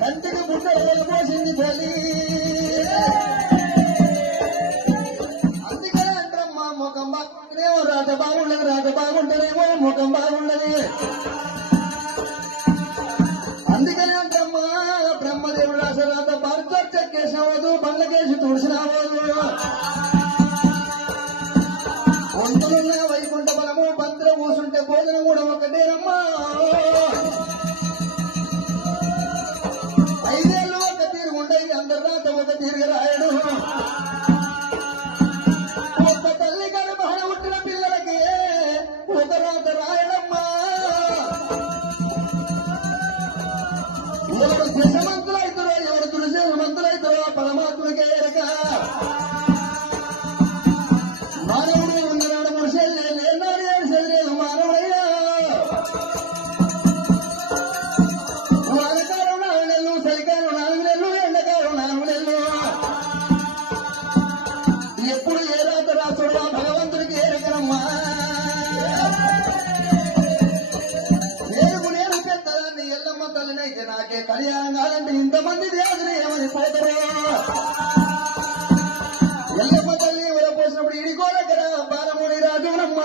కంటికి పుట్ట పోసింది తల్లి అందుకే అంటమ్మా ముఖం బాగుంటేనేమో రాత బాగుండదు రాత బాగుంటేనేమో ముఖం బాగుంటుంది కేసావదు బండ్ల కేసి తుడిసి రాబోదు అయితే నాకే కళ్యాణం కాదంటే ఇంతమంది దేవుని ఏమని సైతరే ఎల్లమ్మ తల్లి ఉరపోసినప్పుడు ఇడికోడకరా పాలముడి రాజునమ్మ.